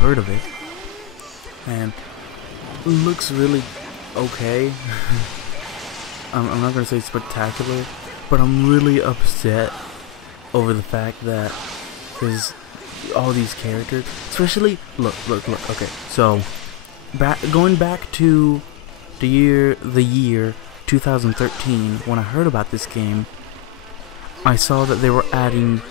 heard of it, and it looks really okay. I'm not gonna say spectacular, but I'm really upset over the fact that there's all these characters, especially look. Okay, so going back to the year 2013, when I heard about this game, I saw that they were adding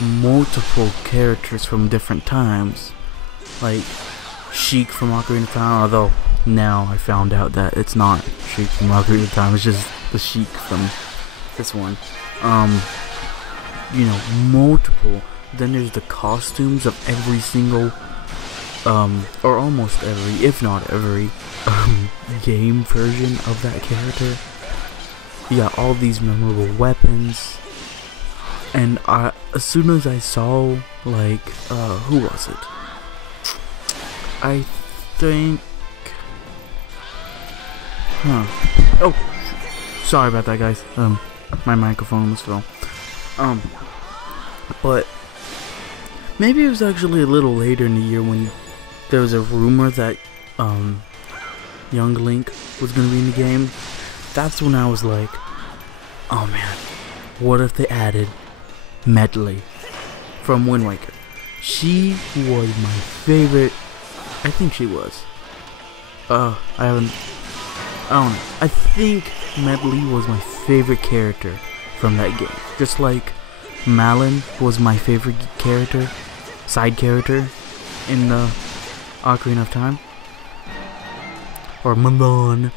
multiple characters from different times, like Sheik from Ocarina of Time, although now I found out that it's not Sheik from Ocarina of Time, it's just the Sheik from this one. You know, multiple. Then there's the costumes of every single, or almost every, if not every, game version of that character. You got all these memorable weapons. And as soon as I saw, like, who was it? I think, oh, sorry about that, guys. My microphone almost fell. But maybe it was actually a little later in the year when there was a rumor that, young Link was gonna be in the game. That's when I was like, oh man, what if they added Medley from Wind Waker? She was my favorite. I think she was. I don't know. I think Medley was my favorite character from that game. Just like Malin was my favorite character, side character in the Ocarina of Time. Or Malon.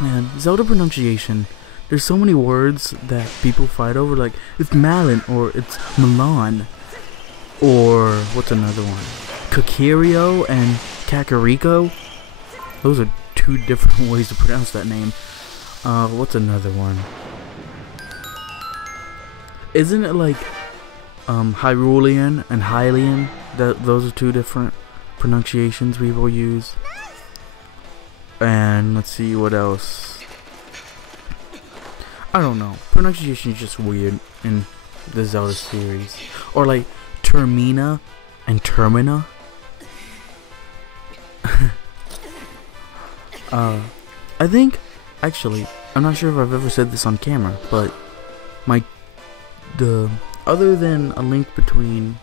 Man, Zelda pronunciation. There's so many words that people fight over, like, it's Malin, or it's Milan, or, what's another one? Kakirio and Kakariko? Those are two different ways to pronounce that name. What's another one? Isn't it like, Hyrulean and Hylian? Those are two different pronunciations people use. And, let's see, what else? I don't know. Pronunciation is just weird in the Zelda series. Or like Termina and Termina. I think, actually, I'm not sure if I've ever said this on camera, but other than A Link Between,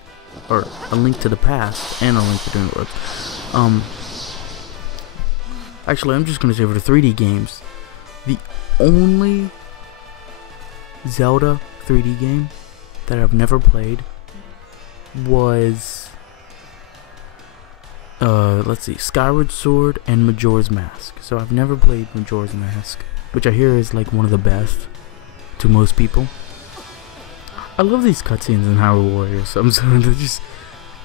or A Link to the Past and A Link Between Worlds, actually, I'm just gonna say for the 3D games, the only Zelda 3D game that I've never played was, let's see, Skyward Sword and Majora's Mask. So I've never played Majora's Mask, which I hear is like one of the best to most people. I love these cutscenes in Hyrule Warriors. They're just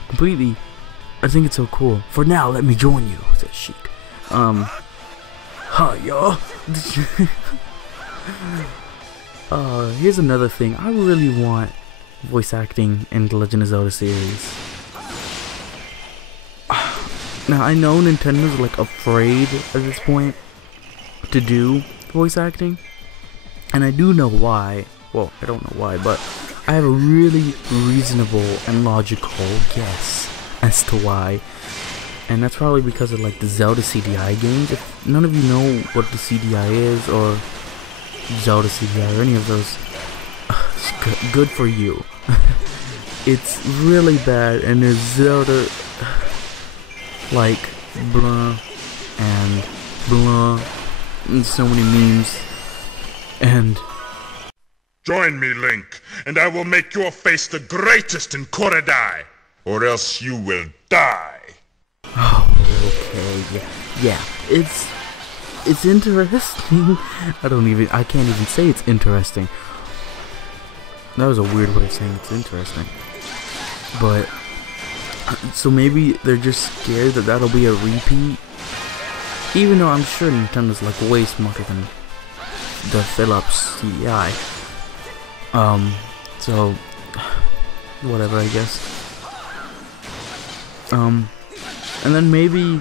completely, I think it's so cool. For now, let me join you, says Sheik. Hiya. Here's another thing. I really want voice acting in the Legend of Zelda series. Now, I know Nintendo's like afraid at this point to do voice acting, and I do know why. Well, I don't know why, but I have a really reasonable and logical guess as to why. And that's probably because of like the Zelda CDI games. If none of you know what the CDI is, or Zelda CDI, or any of those, it's good for you. It's really bad, and there's Zelda like blah and so many memes. And join me, Link, and I will make your face the greatest in Koridai, or else you will die. Oh, okay, yeah, it's interesting. I can't even say it's interesting. That was a weird way of saying it's interesting. But, so maybe they're just scared that that'll be a repeat. Even though I'm sure Nintendo's like way smarter than the Philips CDI. So, whatever, I guess. And then maybe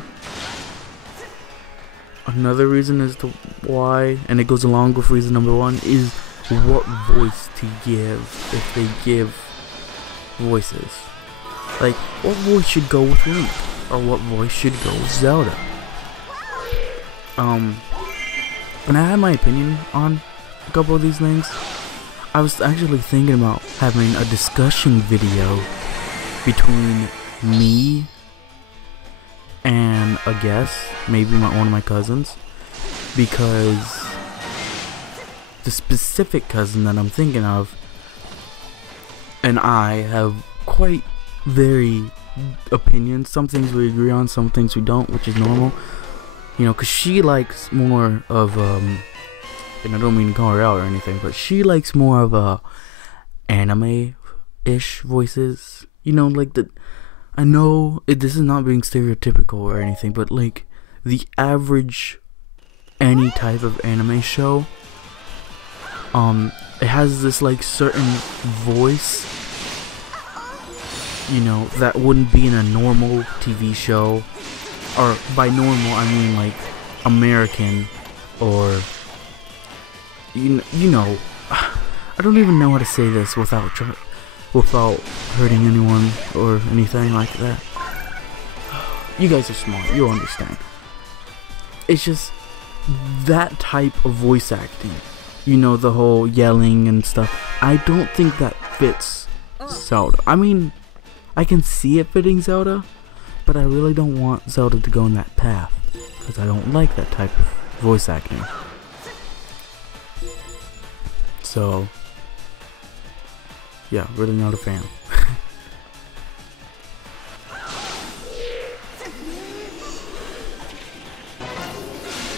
another reason as to why, and it goes along with reason number one, is what voice to give if they give voices. Like, what voice should go with Link? Or what voice should go with Zelda? And I had my opinion on a couple of these things. I was actually thinking about having a discussion video between me and a guest, maybe one of my cousins, because the specific cousin that I'm thinking of and I have quite very opinions. Some things we agree on, some things we don't, which is normal. You know, because she likes more of, and I don't mean to call her out or anything, but she likes more of anime-ish voices. You know, like I know this is not being stereotypical or anything, but like the average any type of anime show, it has this like certain voice, you know, that wouldn't be in a normal TV show. Or by normal, I mean like American, or you know, I don't even know how to say this without hurting anyone or anything like that. You guys are smart, you'll understand. It's just that type of voice acting, you know, the whole yelling and stuff. I don't think that fits Zelda. I mean, I can see it fitting Zelda, but I really don't want Zelda to go in that path, because I don't like that type of voice acting. So, yeah, really not a fan.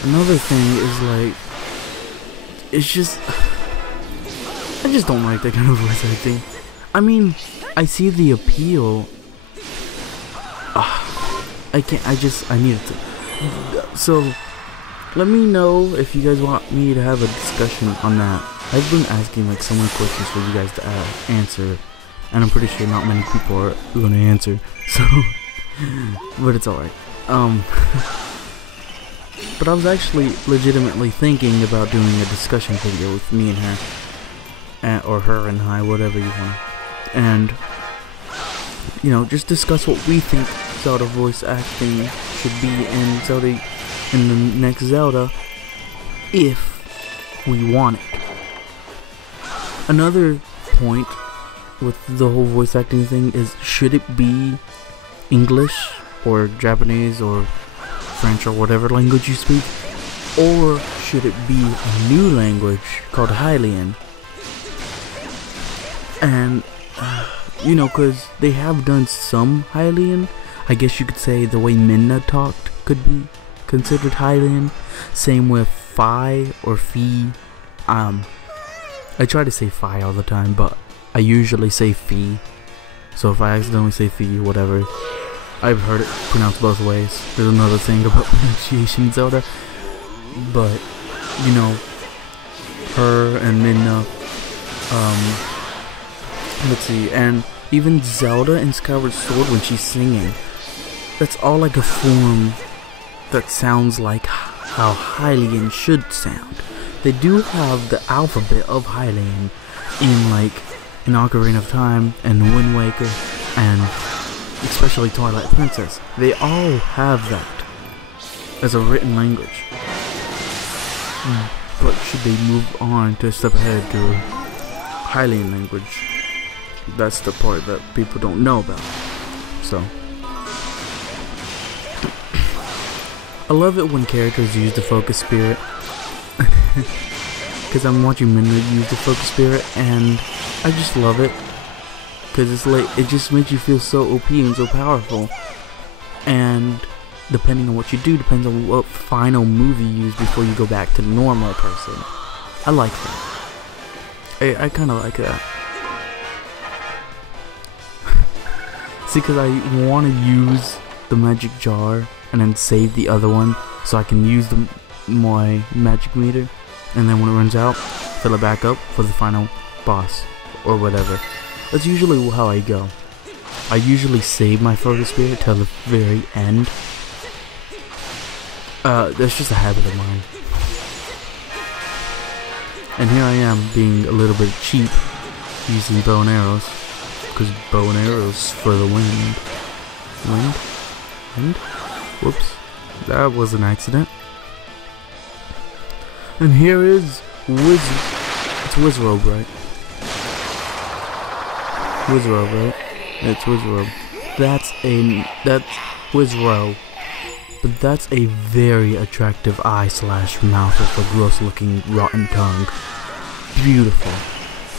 Another thing is like, it's just, I just don't like that kind of voice acting. I mean, I see the appeal. I need it to. So, let me know if you guys want me to have a discussion on that. I've been asking like so many questions for you guys to answer, and I'm pretty sure not many people are going to answer. So, but it's alright. But I was actually legitimately thinking about doing a discussion video with me and her, or her and I, whatever you want, and you know, just discuss what we think Zelda voice acting should be in Zelda, in the next Zelda, if we want it. Another point with the whole voice acting thing is, should it be English or Japanese or French or whatever language you speak, or should it be a new language called Hylian? And you know, because they have done some Hylian. I guess you could say the way Minna talked could be considered Hylian. Same with Fi or Fi. I try to say Fi all the time, but I usually say Fi. So if I accidentally say Fi, whatever. I've heard it pronounced both ways. There's another thing about pronunciation in Zelda. But, you know, her and Minna, let's see, and even Zelda in Skyward Sword when she's singing, that's all like a form that sounds like how Hylian should sound. They do have the alphabet of Hylian in like in Ocarina of Time and Wind Waker and especially Twilight Princess. They all have that as a written language. But should they move on to a step ahead to Hylian language? That's the part that people don't know about. So I love it when characters use the focus spirit. Because I'm watching Minna use the focus spirit, and I just love it. Because it's like, it just makes you feel so OP and so powerful. And depending on what you do, depends on what final move you use before you go back to normal person. I like that. I kind of like that. See, because I want to use the magic jar and then save the other one so I can use my magic meter, and then when it runs out, fill it back up for the final boss or whatever. That's usually how I go. I usually save my focus spirit till the very end. That's just a habit of mine. And here I am being a little bit cheap using bow and arrows. because bow and arrows for the wind. Wind? Whoops. That was an accident. And here is it's Wizrobe, right? Wizrobe, right? It's Wizrobe. That's Wizrobe. But that's a very attractive eye/mouth with a gross looking rotten tongue. Beautiful.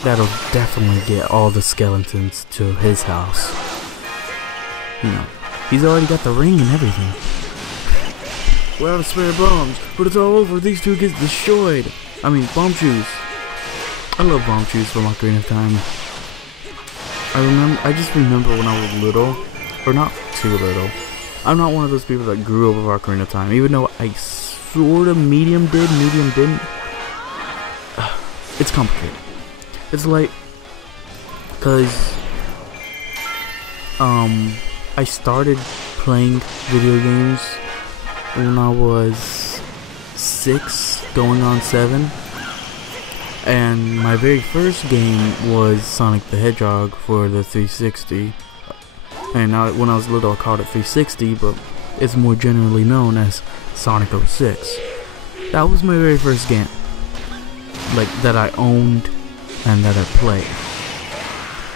That'll definitely get all the skeletons to his house. You know, he's already got the ring and everything. We're out of spare bombs, but it's all over. These two get destroyed. I mean, bomb shoes. I love bomb shoes from Ocarina of Time. I just remember when I was little, or not too little. I'm not one of those people that grew up with Ocarina of Time, even though I sort of medium didn't. It's complicated. It's like, cause I started playing video games when I was 6, going on 7, and my very first game was Sonic the Hedgehog for the 360. And when I was little, I called it 360, but it's more generally known as Sonic 06. That was my very first game, like, that I owned and that I played.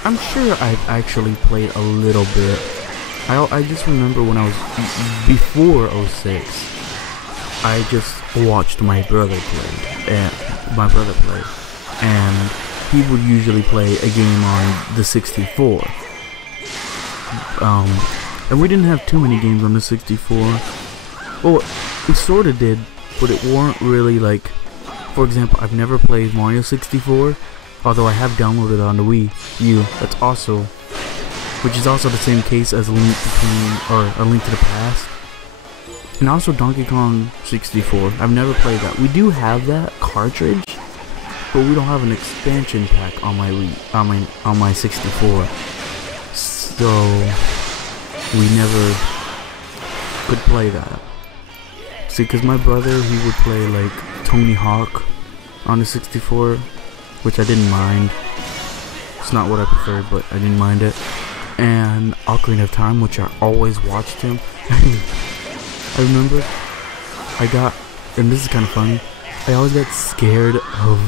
I'm sure I've actually played a little bit. I just remember when I was before 06, I just watched my brother play, and he would usually play a game on the 64. And we didn't have too many games on the 64. Well, we sorta did, but it weren't really like, for example, I've never played Mario 64, although I have downloaded it on the Wii U. That's also, which is also the same case as A Link to the Past. And also Donkey Kong 64. I've never played that. We do have that cartridge, but we don't have an expansion pack on my Wii, on my 64. So we never could play that. See, because my brother, he would play like Tony Hawk on the 64, which I didn't mind. It's not what I preferred, but I didn't mind it. And Ocarina of Time, which I always watched him. I remember and this is kind of funny, I always got scared of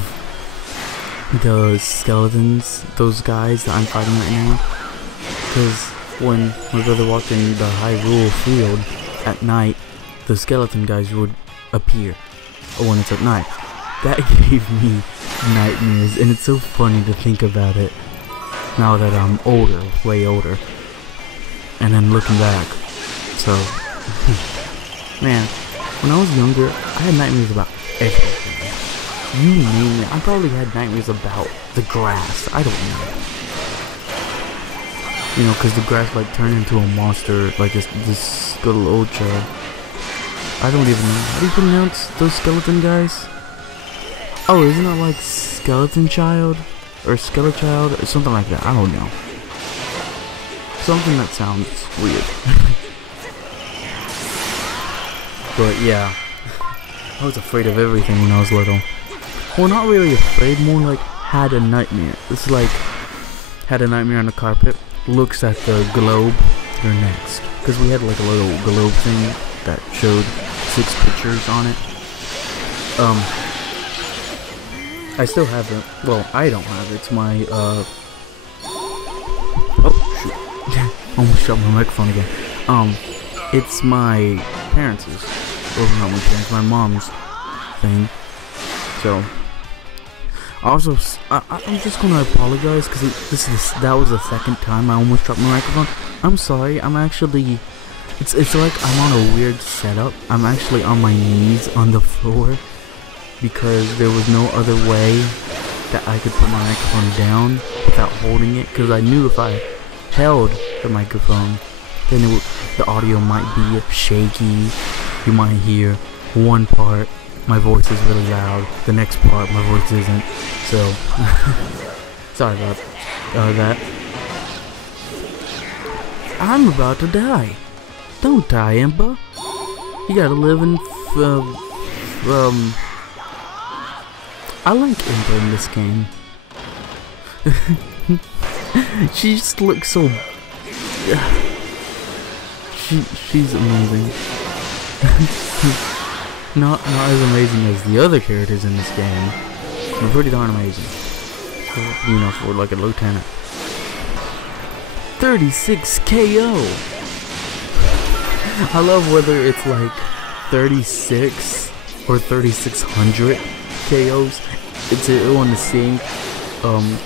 the skeletons, those guys that I'm fighting right now. Because when my brother walked in the Hyrule field at night, the skeleton guys would appear when it's at night. That gave me nightmares, and it's so funny to think about it now that I'm older, way older, and then looking back. So, man, when I was younger, I had nightmares about everything. You name it. I probably had nightmares about the grass. I don't know. You know, because the grass like turned into a monster, like this Skelecha. I don't even know. How do you pronounce those skeleton guys? Oh, isn't it like Skeleton Child? Or Skelechild? Or something like that. I don't know. Something that sounds weird. But yeah. I was afraid of everything when I was little. Well, not really afraid, more like had a nightmare. It's like, had a nightmare on the carpet. Looks at the globe, you're next. Because we had like a little globe thing that showed 6 pictures on it. I still have it. Well, I don't have it. It's my, oh, shoot. Almost shut my microphone again. It's my parents', or not my parents, my mom's thing. So, also, I'm just gonna apologize because that was the second time I almost dropped my microphone. I'm sorry. I'm actually, it's like I'm on a weird setup. I'm actually on my knees on the floor because there was no other way that I could put my microphone down without holding it. Because I knew if I held the microphone, then the audio might be shaky. You might hear one part. My voice is really loud. The next part, my voice isn't. So, sorry about that. I'm about to die. Don't die, Impa. You gotta live in, I like Impa in this game. She just looks so... She's amazing. not as amazing as the other characters in this game, but pretty darn amazing. You know, for like a lieutenant. 36 KO! I love whether it's like 36 or 3600 KOs. It's on the same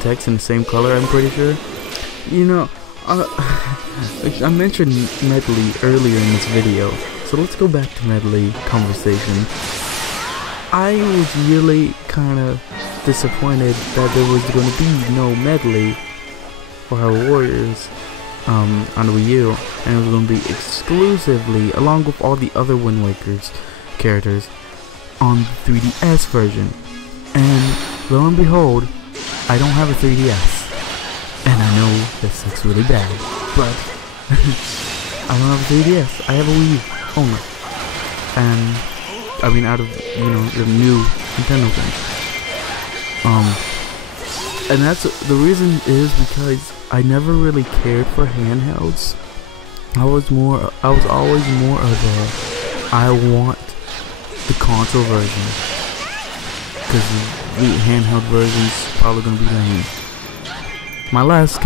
text in the same color, I'm pretty sure. You know, I mentioned Medley earlier in this video, so let's go back to Medley conversation. I was really kind of disappointed that there was going to be no Medley for Hyrule Warriors on the Wii U, and it was going to be exclusively, along with all the other Wind Waker's characters, on the 3DS version. And lo and behold, I don't have a 3DS. And I know this looks really bad, but I don't have a 3DS. I have a Wii U only. And I mean, out of, you know, the new Nintendo thing. And that's the reason is because I never really cared for handhelds. I was always more of a, I want the console version, because the handheld version's probably gonna be lame. My last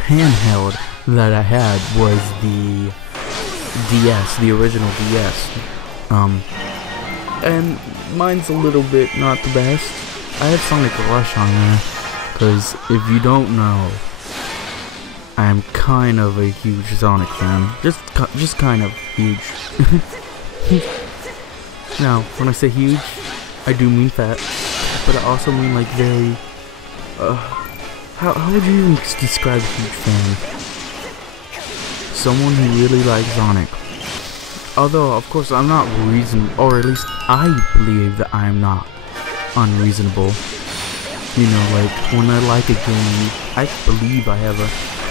handheld that I had was the DS, the original DS. And mine's a little bit not the best. I have Sonic Rush on there, because if you don't know, I'm kind of a huge Sonic fan. Just kind of huge. Now, when I say huge, I do mean fat, but I also mean like very, how would you even describe a huge fan? Someone who really likes Sonic. Although, of course, I'm not reasonable, or at least I believe that I am not unreasonable. You know, like, when I like a game, I believe I have a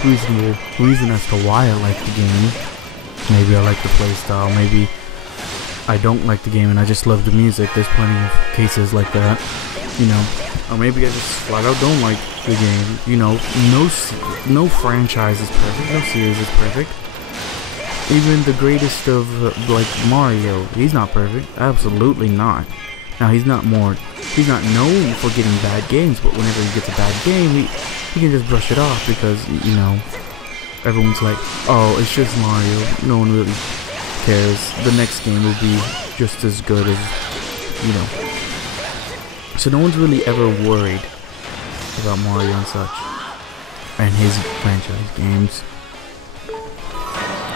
reasonable reason as to why I like the game. Maybe I like the playstyle, maybe I don't like the game and I just love the music. There's plenty of cases like that, you know. Or maybe I just flat out don't like the game. You know, no franchise is perfect, no series is perfect. Even the greatest of, like, Mario, he's not perfect. Absolutely not. Now, he's not known for getting bad games, but whenever he gets a bad game, he can just brush it off because, you know, everyone's like, oh, it's just Mario. No one really cares. The next game will be just as good as, you know. So no one's really ever worried about Mario and such, and his franchise games.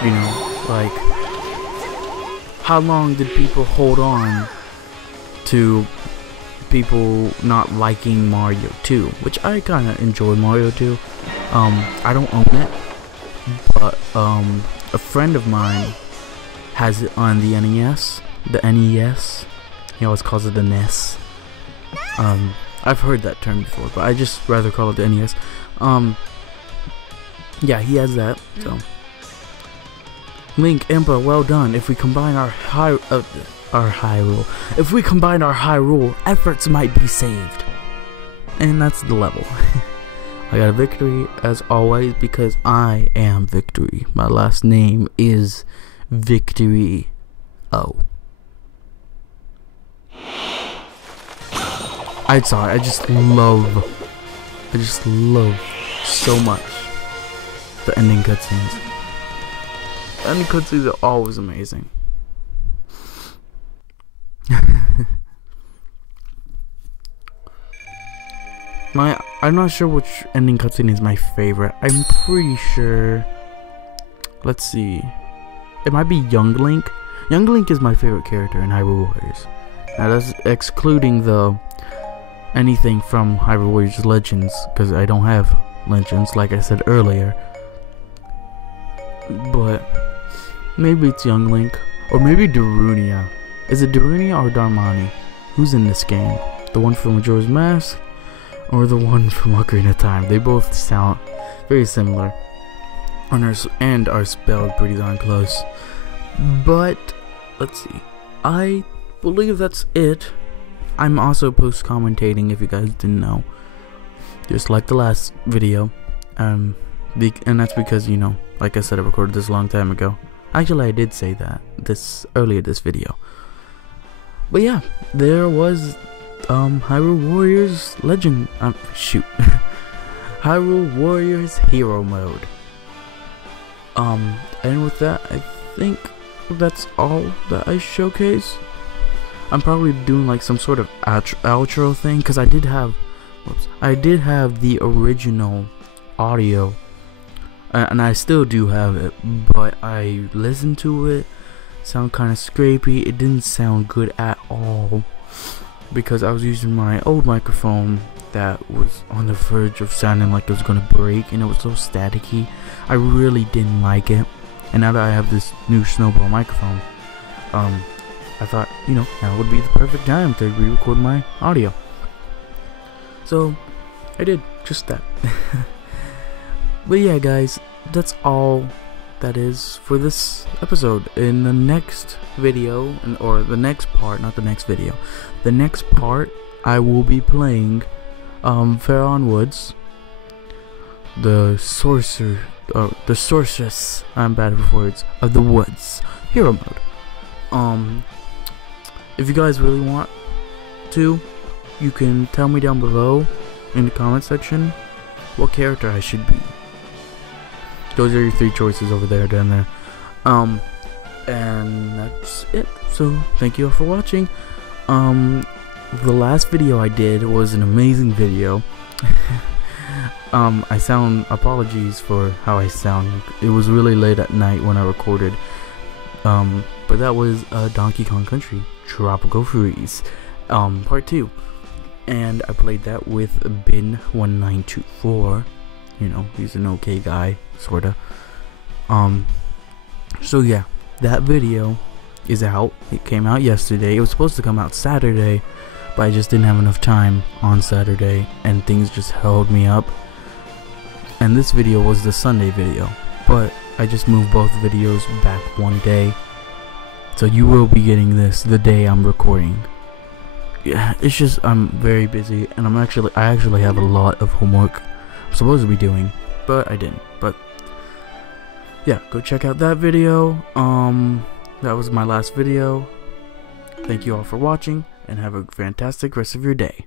You know, like, how long did people hold on to people not liking Mario 2? Which I kind of enjoy Mario 2. I don't own it, but a friend of mine has it on the NES. The NES. He always calls it the NES. I've heard that term before, but I just rather call it the NES. Yeah, he has that, so. Link, Impa, well done. If we combine our Hyrule, efforts might be saved. And that's the level. I got a victory as always because I am Victory. My last name is Victory. Oh. I just love so much the ending cutscenes. Ending cutscenes are always amazing. I'm not sure which ending cutscene is my favorite. I'm pretty sure. Let's see. It might be Young Link. Young Link is my favorite character in Hyrule Warriors. Now that's excluding anything from Hyrule Warriors Legends, because I don't have Legends, like I said earlier. But maybe it's Young Link, or maybe Darunia. Is it Darunia or Darmani? Who's in this game? The one from Majora's Mask, or the one from Ocarina of Time? They both sound very similar, and are spelled pretty darn close. But let's see. I believe that's it. I'm also post commentating if you guys didn't know. just like the last video. And that's because, you know, like I said, I recorded this a long time ago. Actually, I did say that earlier this video. But yeah, there was Hyrule Warriors Hyrule Warriors Hero Mode. And with that, I think that's all that I showcase. I'm probably doing like some sort of outro thing, because I did have the original audio, and I still do have it, but I listened to it, sound kind of scrapey. It didn't sound good at all, because I was using my old microphone that was on the verge of sounding like it was gonna break, and it was so staticky. I really didn't like it. And now that I have this new Snowball microphone, I thought, you know, now would be the perfect time to re-record my audio. So I did just that. But yeah, guys, that's all that is for this episode. In the next video, or the next part, not the next video, the next part, I will be playing Faron Woods, the sorceress, I'm bad with words, of the Woods Hero Mode. If you guys really want to, you can tell me down below in the comment section what character I should be. Those are your 3 choices over there, down there. And that's it. So thank you all for watching. The last video I did was an amazing video. Apologies for how I sound. It was really late at night when I recorded. But that was Donkey Kong Country Tropical Freeze, part 2. And I played that with Bin1924. You know, he's an okay guy, sorta. So yeah, that video is out. It came out yesterday. It was supposed to come out Saturday, but I just didn't have enough time on Saturday, and things just held me up. And this video was the Sunday video, but I just moved both videos back one day, so you will be getting this the day I'm recording. Yeah, it's just I'm very busy, and I actually have a lot of homework I'm supposed to be doing, but I didn't. But yeah, go check out that video. That was my last video. Thank you all for watching, and have a fantastic rest of your day.